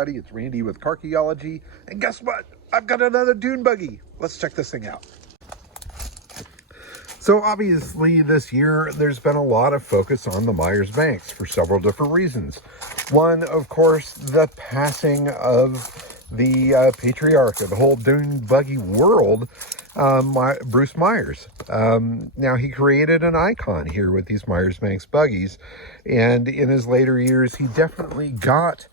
everybody, it's Randy with Carchaeology, and guess what? I've got another dune buggy. Let's check this thing out. So obviously this year there's been a lot of focus on the Meyers Manx for several different reasons. One, of course, the passing of the patriarch of the whole dune buggy world, Bruce Meyers. Now, he created an icon here with these Meyers Manx buggies, and in his later years he definitely got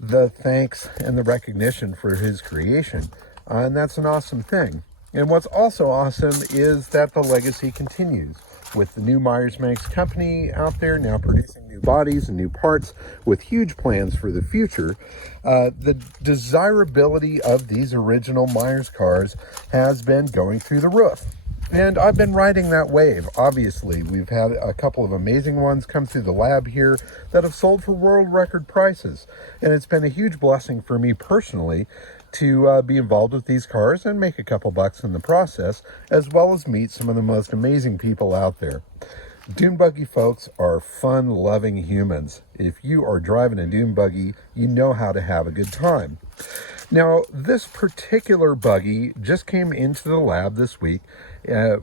the thanks and the recognition for his creation, and that's an awesome thing. And what's also awesome is that the legacy continues with the new Meyers Manx company out there now producing new bodies and new parts with huge plans for the future. The desirability of these original Meyers cars has been going through the roof. And I've been riding that wave. Obviously, we've had a couple of amazing ones come through the lab here that have sold for world record prices. And it's been a huge blessing for me personally to be involved with these cars and make a couple bucks in the process, as well as meet some of the most amazing people out there. Dune buggy folks are fun-loving humans. If you are driving a dune buggy, you know how to have a good time. Now, this particular buggy just came into the lab this week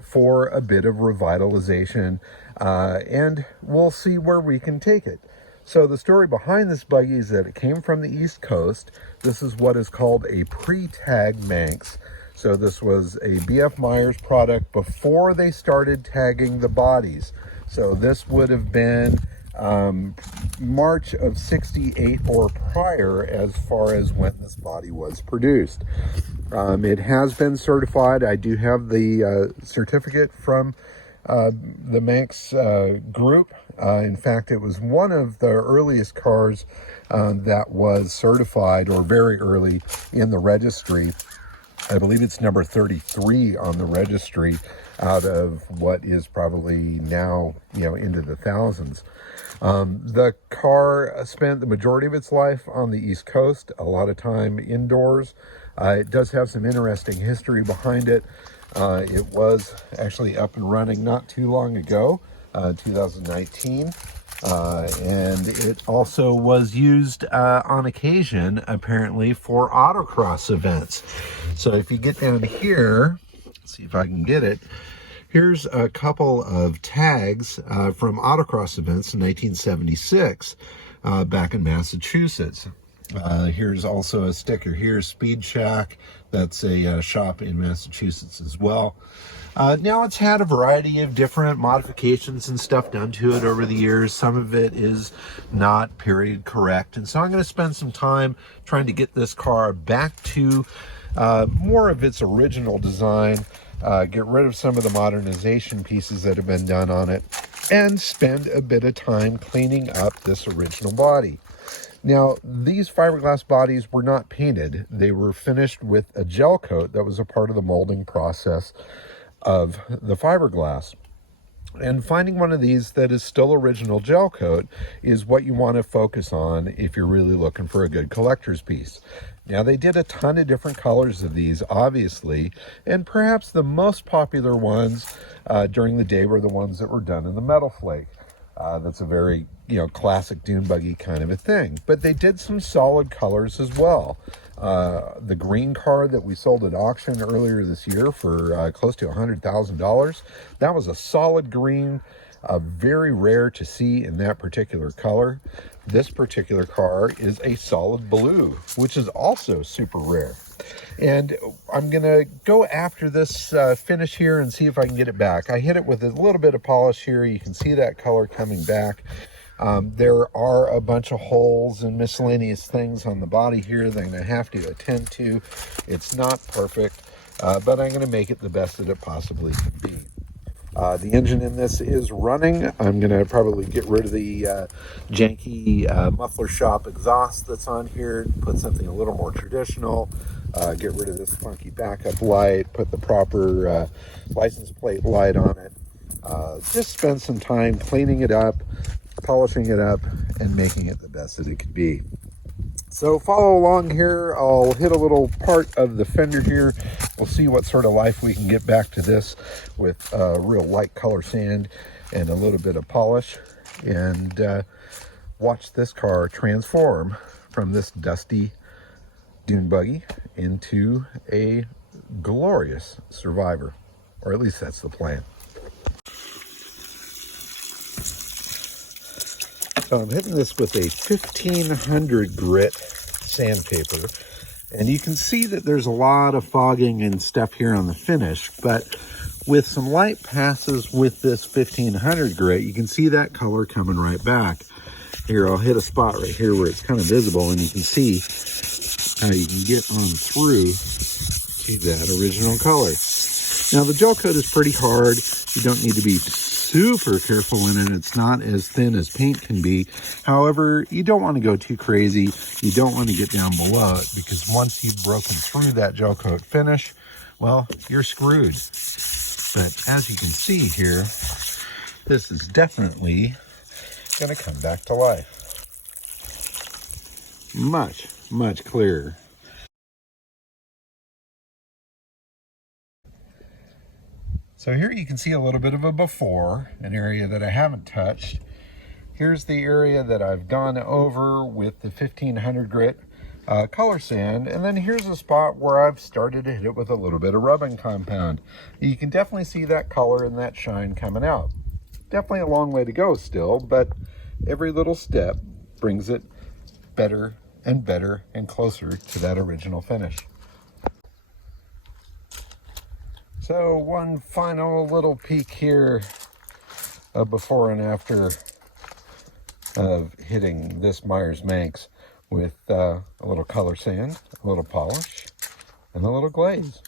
for a bit of revitalization, and we'll see where we can take it. So the story behind this buggy is that it came from the East Coast. This is what is called a pre-tag Manx. So this was a BF Meyers product before they started tagging the bodies. So this would have been March of '68 or prior as far as when this body was produced. It has been certified. I do have the certificate from the Manx group. In fact, it was one of the earliest cars that was certified, or very early in the registry. I believe it's number 33 on the registry out of what is probably now, into the thousands. The car spent the majority of its life on the East Coast, a lot of time indoors. It does have some interesting history behind it. It was actually up and running not too long ago, 2019. And it also was used on occasion, apparently, for autocross events. So if you get down here, let's see if I can get it. Here's a couple of tags from autocross events in 1976 back in Massachusetts. Here's also a sticker here, Speed Shack. That's a shop in Massachusetts as well. Now it's had a variety of different modifications and stuff done to it over the years. Some of it is not period correct. And so I'm going to spend some time trying to get this car back to more of its original design, get rid of some of the modernization pieces that have been done on it, and spend a bit of time cleaning up this original body. Now, these fiberglass bodies were not painted. They were finished with a gel coat that was a part of the molding process of the fiberglass. And finding one of these that is still original gel coat is what you want to focus on if you're really looking for a good collector's piece. Now, they did a ton of different colors of these, obviously, and perhaps the most popular ones during the day were the ones that were done in the metal flake. That's a very, classic dune buggy kind of a thing. But they did some solid colors as well. The green car that we sold at auction earlier this year for close to $100,000, that was a solid green, very rare to see in that particular color. This particular car is a solid blue, which is also super rare. And I'm going to go after this finish here and see if I can get it back. I hit it with a little bit of polish here. You can see that color coming back. There are a bunch of holes and miscellaneous things on the body here that I'm going to have to attend to. It's not perfect, but I'm going to make it the best that it possibly can be. The engine in this is running. I'm going to probably get rid of the janky muffler shop exhaust that's on here, put something a little more traditional, get rid of this funky backup light, put the proper license plate light on it. Just spend some time cleaning it up, polishing it up, and making it the best that it could be. So follow along here. I'll hit a little part of the fender here. We'll see what sort of life we can get back to this with real light color sand and a little bit of polish, and watch this car transform from this dusty dune buggy into a glorious survivor, or at least that's the plan. So I'm hitting this with a 1500 grit sandpaper, and you can see that there's a lot of fogging and stuff here on the finish, but with some light passes with this 1500 grit, you can see that color coming right back. Here, I'll hit a spot right here where it's kind of visible, and you can see how you can get on through to that original color. Now, the gel coat is pretty hard. You don't need to be super careful in it. It's not as thin as paint can be. However, you don't want to go too crazy. You don't want to get down below it, because once you've broken through that gel coat finish, well, you're screwed. But as you can see here, this is definitely going to come back to life. Much, much clearer. So here you can see a little bit of a before, an area that I haven't touched. Here's the area that I've gone over with the 1500 grit color sand, and then here's a spot where I've started to hit it with a little bit of rubbing compound. You can definitely see that color and that shine coming out. Definitely a long way to go still, but every little step brings it better and better and closer to that original finish. So one final little peek here of before and after of hitting this Meyers Manx with a little color sand, a little polish, and a little glaze.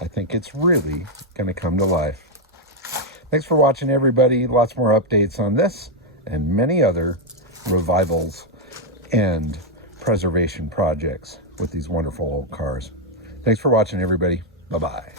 I think it's really going to come to life. Thanks for watching, everybody. Lots more updates on this and many other revivals and preservation projects with these wonderful old cars. Thanks for watching, everybody. Bye-bye.